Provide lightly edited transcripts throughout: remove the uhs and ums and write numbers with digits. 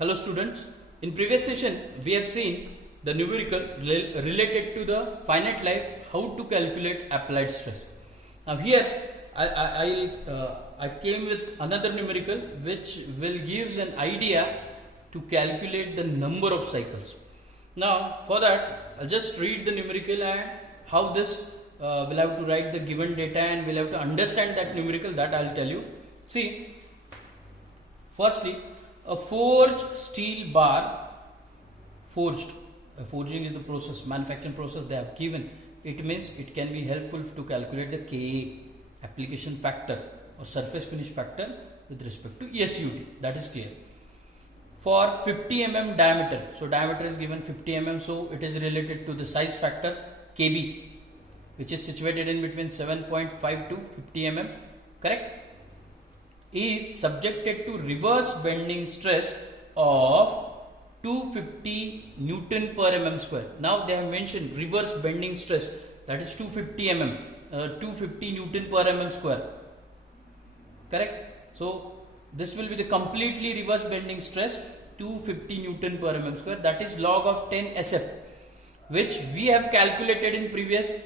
Hello students, in previous session we have seen the numerical related to the finite life, how to calculate applied stress. Now here I came with another numerical which will gives an idea to calculate the number of cycles. Now for that I'll just read the numerical and how this we'll have to write the given data and we'll have to understand that numerical, that I'll tell you. See, firstly, a forged steel bar, forging is the process, manufacturing process they have given. It means it can be helpful to calculate the Ka, application factor or surface finish factor with respect to SUT, that is clear. For 50 mm diameter, so diameter is given 50 mm, so it is related to the size factor Kb, which is situated in between 7.5 to 50 mm, correct? Is subjected to reverse bending stress of 250 Newton per mm square. Now they have mentioned reverse bending stress, that is 250 Newton per mm square, correct? So this will be the completely reverse bending stress 250 Newton per mm square, that is log of 10 SF, which we have calculated in previous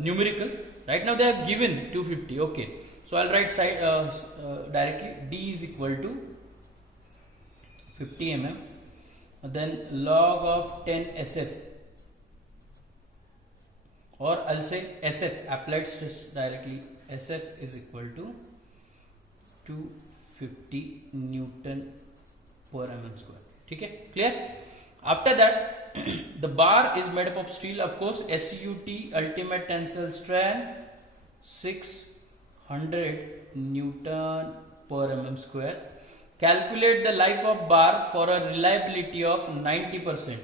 numerical. Right now they have given 250, okay. So I'll write directly D is equal to 50 mm, then log of 10 SF, or I'll say SF, applied stress directly. SF is equal to 250 Newton per mm square. Okay, clear? After that, the bar is made up of steel, of course. SUT, ultimate tensile strength 600 Newton per mm square. Calculate the life of bar for a reliability of 90%.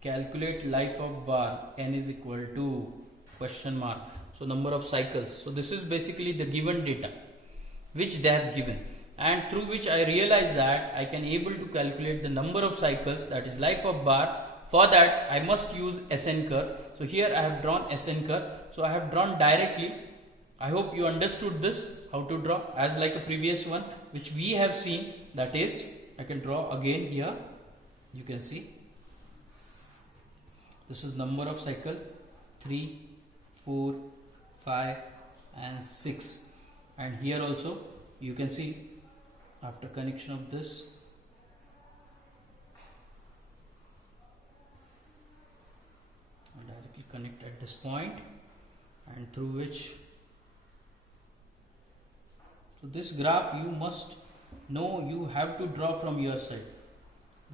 Calculate life of bar, N is equal to question mark. So number of cycles. So this is basically the given data which they have given, and through which I realize that I can able to calculate the number of cycles, that is life of bar. For that I must use SN curve. So here I have drawn SN curve. So I have drawn directly. I hope you understood this, how to draw, as like a previous one which we have seen. That is, I can draw again here. You can see this is number of cycle 3, 4, 5 and 6, and here also you can see after connection of this, I'll directly connect at this point, and through which, so this graph you must know, you have to draw from your side.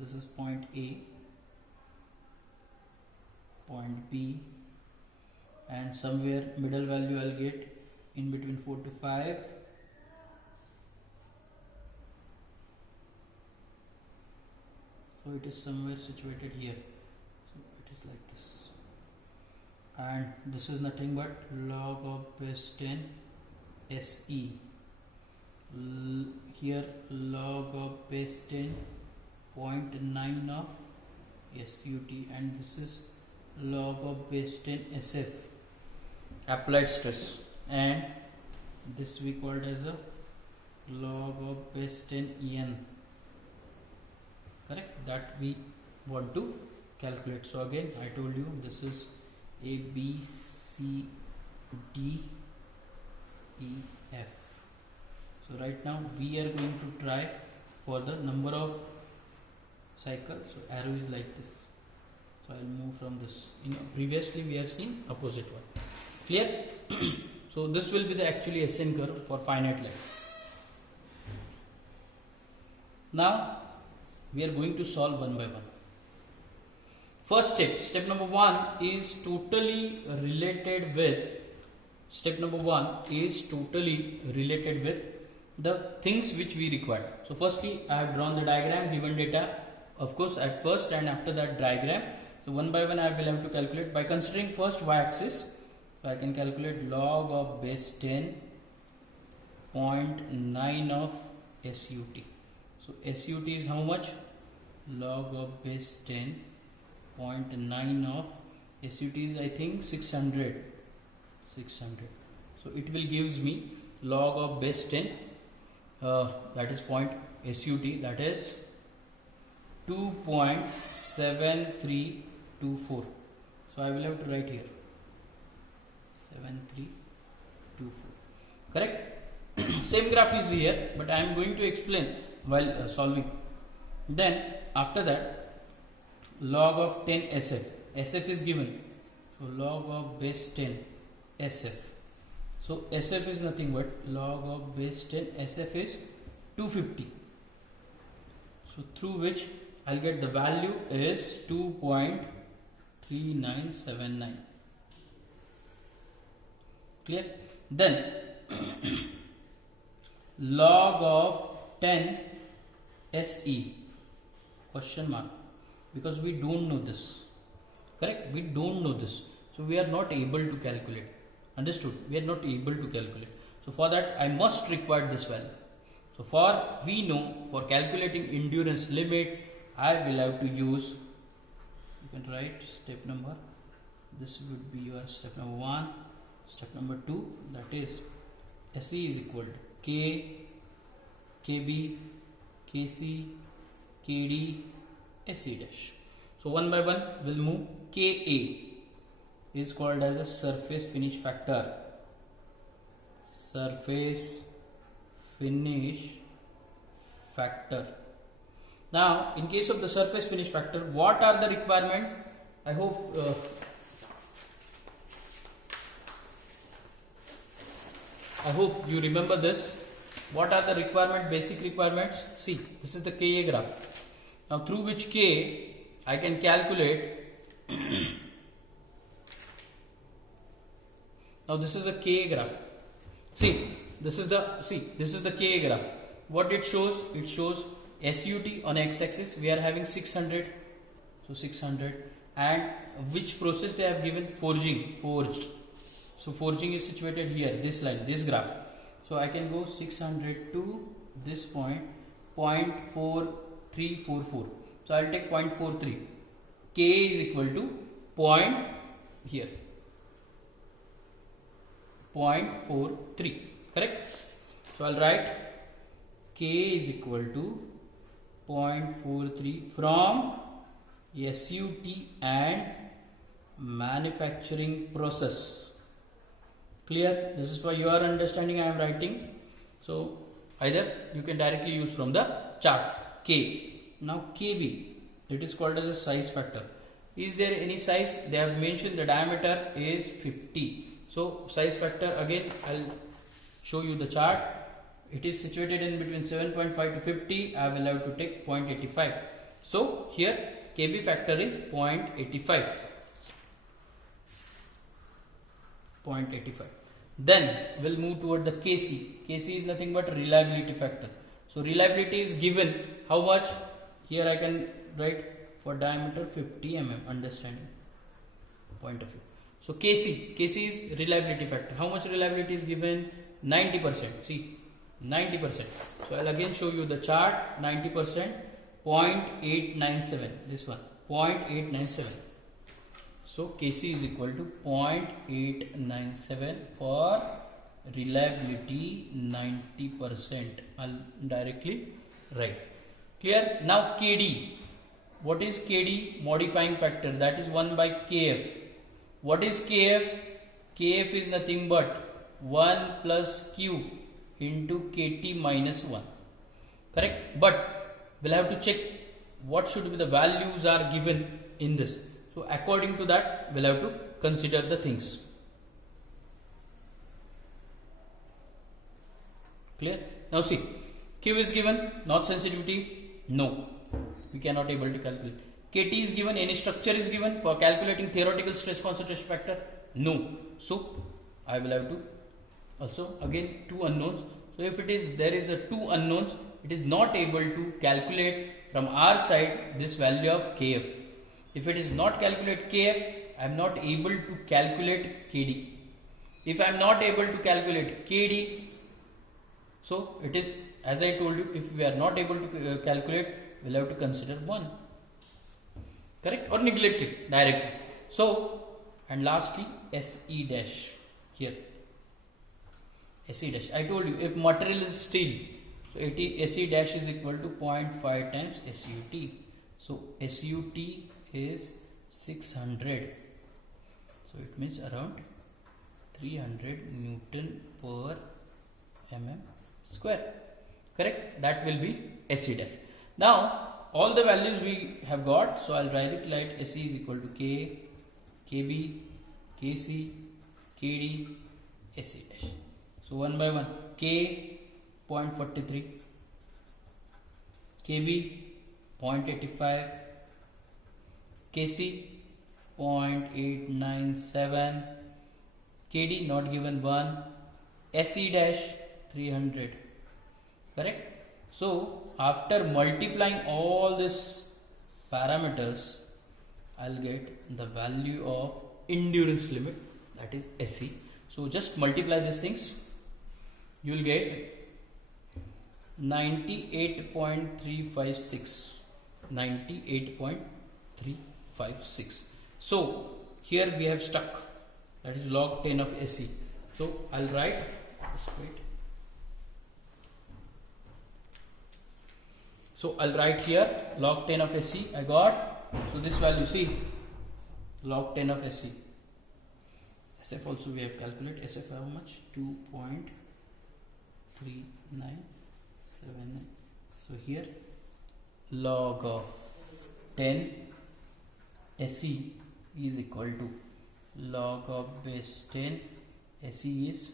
This is point A, point B, and somewhere middle value I'll get in between 4 to 5. So it is somewhere situated here. So it is like this, and this is nothing but log of base 10 SE. Here log of base 10 0.9 of SUT, and this is log of base 10 SF, applied stress, and this we called as a log of base 10 En, correct, that we want to calculate. So again I told you this is A, B, C, D, E, F. So right now we are going to try for the number of cycles. So arrow is like this. So I'll move from this. Previously we have seen opposite one. Clear? So this will be the actually SN curve for finite life. Now we are going to solve one by one. First step number 1 is totally related with the things which we require. So firstly I have drawn the diagram, given data, of course at first, and after that diagram. So one by one I will have to calculate by considering first y-axis. So I can calculate log of base 10 0.9 of SUT. So SUT is how much? Log of base 10 0.9 of SUT is I think 600. So it will gives me log of base 10 that is point SUT, that is 2.7324. So I will have to write here 7324. Correct? Same graph is here, but I am going to explain while solving. Then after that, log of 10 SF. SF is given. So log of base 10 SF. So SF is nothing but log of base 10 SF is 250. So through which I'll get the value is 2.3979. Clear? Then log of 10 SE, question mark, because we don't know this. Correct? We don't know this. So we are not able to calculate. Understood? We are not able to calculate. So for that I must require this value. So we know for calculating endurance limit, I will have to use, you can write step number, this would be your step number 1, step number 2, that is SE is equal to K, KB, KC, KD, SE dash. So one by one we'll move. KA is called as a surface finish factor. Surface finish factor. Now in case of the surface finish factor, what are the requirement? I hope you remember this. What are the requirement, basic requirements? See, this is the Ka graph. Now through which K I can calculate. Now this is a Ka graph. See, this is the Ka graph. What it shows? It shows SUT on x-axis. We are having 600. So 600. And which process they have given? Forged. So forging is situated here, this line, this graph. So I can go 600 to this point, 0.4344. So I will take 0.43. K is equal to here. 0.43. Correct? So I'll write K is equal to 0.43 from SUT and manufacturing process. Clear? This is for your understanding I am writing. So either you can directly use from the chart. K. Now KB, it is called as a size factor. Is there any size? They have mentioned the diameter is 50. So size factor, again I'll show you the chart. It is situated in between 7.5 to 50. I will have to take 0.85. So here KB factor is 0.85. 0.85. Then we'll move toward the KC. KC is nothing but reliability factor. So reliability is given. How much? Here I can write for diameter 50 mm, understanding point of view. So KC is reliability factor. How much reliability is given? 90%. See, 90%. So I'll again show you the chart. 90%, 0.897. This one, 0.897. So KC is equal to 0.897 for reliability 90%. I'll directly write. Clear? Now KD. What is KD? Modifying factor. That is 1 by KF. What is KF? KF is nothing but 1 plus Q into KT minus 1. Correct? But we'll have to check what should be the values are given in this. So according to that, we'll have to consider the things. Clear? Now see, Q is given, not sensitivity. No, we cannot able to calculate. KT is given, any structure is given for calculating theoretical stress concentration factor. No. So I will have to also again two unknowns. So if there is a two unknowns, it is not able to calculate from our side this value of KF. If it is not calculate KF, I am not able to calculate KD. If I am not able to calculate KD, so it is, as I told you, if we are not able to calculate, we will have to consider 1. Correct? Or neglect it directly. So, and lastly, SE dash here. SE dash. I told you, if material is steel, so So AC dash is equal to 0.5 times SUT. So SUT is 600. So it means around 300 Newton per mm square. Correct? That will be SE dash. Now all the values we have got. So I'll write it like SE is equal to K, KB, KC, KD, SE dash. So one by one. K 0.43, KB 0.85, KC 0.897, KD not given 1, SE dash 300. Correct? So after multiplying all these parameters, I'll get the value of endurance limit, that is SE. So just multiply these things, you will get 98.356. 98.356. So here we have stuck, that is log 10 of SE. So I'll write, just wait. So I'll write here log 10 of SE I got. So this value, see, log 10 of SE. SF also we have calculated. SF how much? 2.3979. So here log of 10 SE is equal to log of base 10 SE is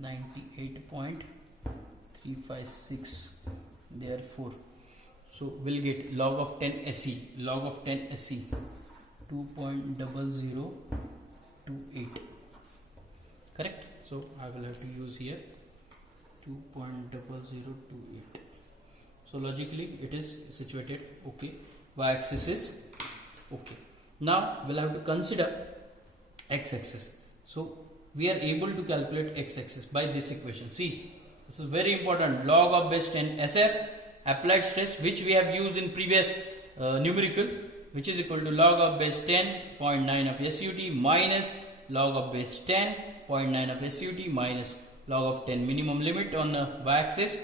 98.356. Therefore, so we'll get log of 10 SE, log of 10 SE 2.0028. Correct? So I will have to use here 2.0028. So logically it is situated okay. Y-axis is okay. Now we'll have to consider x-axis. So we are able to calculate x-axis by this equation. See, this is very important. Log of base 10 SF applied stress, which we have used in previous numerical, which is equal to log of base 10.9 of SUT minus log of base 10.9 of SUT minus log of 10 minimum limit on y-axis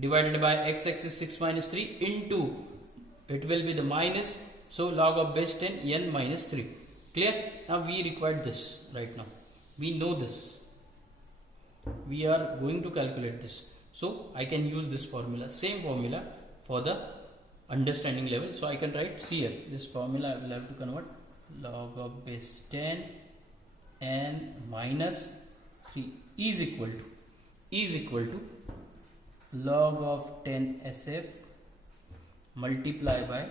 divided by x-axis 6 minus 3 into, it will be the minus, so log of base 10 n minus 3. Clear? Now we require this right now. We know this. We are going to calculate this. So I can use this formula, same formula for the understanding level. So I can write, see here, this formula I will have to convert log of base 10 n minus 3 is equal to log of 10 SF multiply by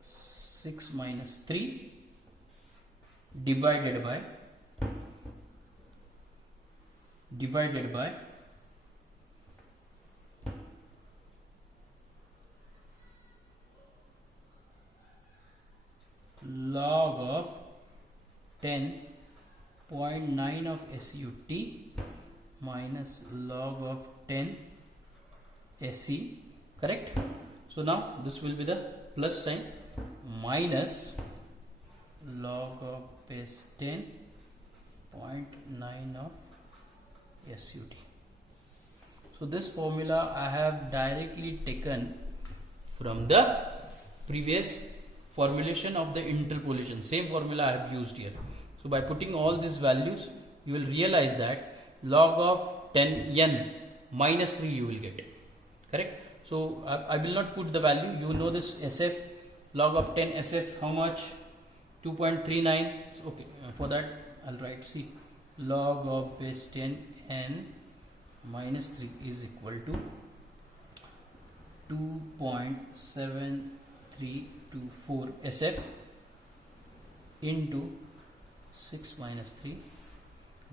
6 minus 3 divided by log of 10.9 of SUT minus log of 10 SE. Correct? So now this will be the plus sign minus log of base 10.9 of SUT. So this formula I have directly taken from the previous formulation of the interpolation. Same formula I have used here. So by putting all these values, you will realize that log of 10n minus 3 you will get. Correct? So I will not put the value. You know this SF, log of 10 SF how much? 2.39. Okay, for that I'll write, see, log of base 10 n minus 3 is equal to 2.7324 SF into 6 minus 3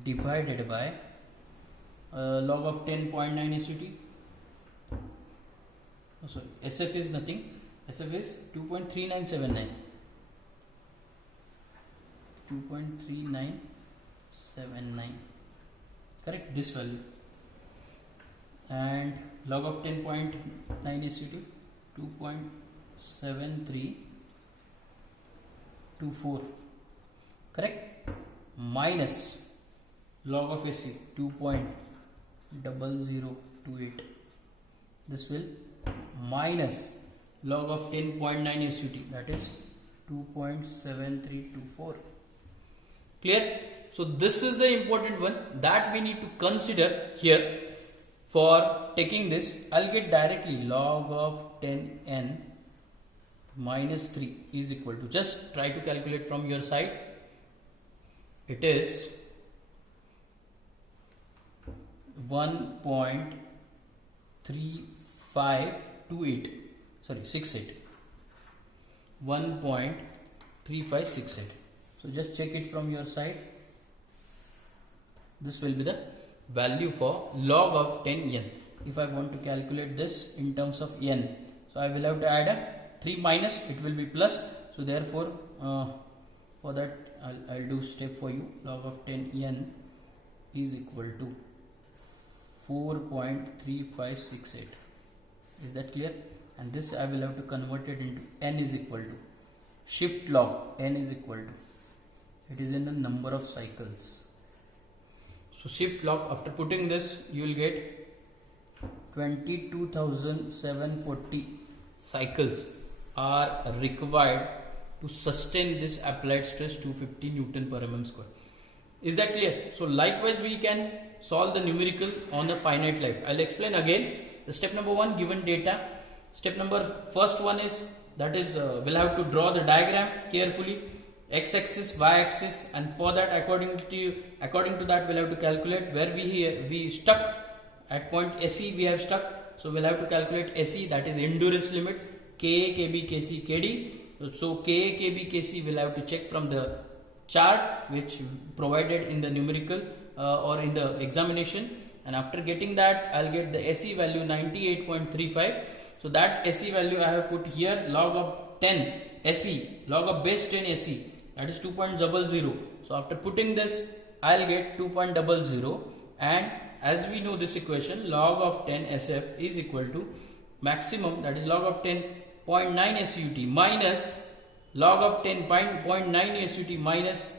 divided by log of 10.9 SUT. Oh, sorry, SF is nothing. SF is 2.3979. 2.3979. Correct? This value. And log of 10.9 SUT 2.7324. Correct? Minus log of SE 2.0028. this will minus log of 10.9 SUT, that is 2.7324. Clear? So this is the important one that we need to consider here. For taking this, I'll get directly log of 10n minus 3 is equal to, just try to calculate from your side. It is 1.3528. 1.3568. So just check it from your side. This will be the value for log of 10n. If I want to calculate this in terms of n, so I will have to add a 3 minus, it will be plus. So therefore, for that I'll do step for you. Log of 10n is equal to 4.3568. Is that clear? And this I will have to convert it into n is equal to shift log. N is equal to, it is in the number of cycles. So shift log, after putting this, you will get 22,740 cycles are required to sustain this applied stress 250 Newton per mm square. Is that clear? So likewise we can solve the numerical on the finite life. I'll explain again. The step number 1, given data. Step number first one is, that is we'll have to draw the diagram carefully, x-axis, y-axis, and for that according to that we'll have to calculate where we stuck at point SE. We have stuck, so we'll have to calculate SE, that is endurance limit, Ka, Kb, Kc, Kd. So Ka, Kb, Kc we'll have to check from the chart which provided in the numerical or in the examination, and after getting that I'll get the SE value 98.35. so that SE value I have put here, log of 10 SE, log of base 10 SE, that is 2.00. so after putting this I'll get 2.00, and as we know this equation, log of 10 SF is equal to maximum, that is log of 10.9 SUT minus log of 10.9 SUT minus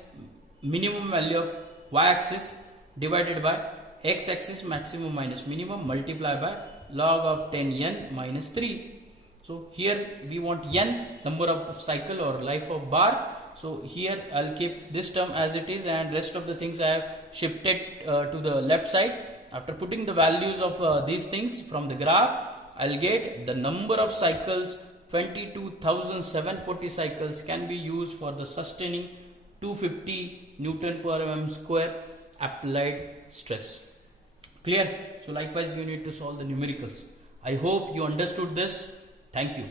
minimum value of y-axis divided by x-axis, maximum minus minimum, multiply by log of 10n minus 3. So here we want n, number of cycle or life of bar. So here I'll keep this term as it is, and rest of the things I have shifted to the left side. After putting the values of these things from the graph, I'll get the number of cycles, 22,740 cycles can be used for the sustaining 250 Newton per mm square applied stress. Clear? So likewise you need to solve the numericals. I hope you understood this. Thank you.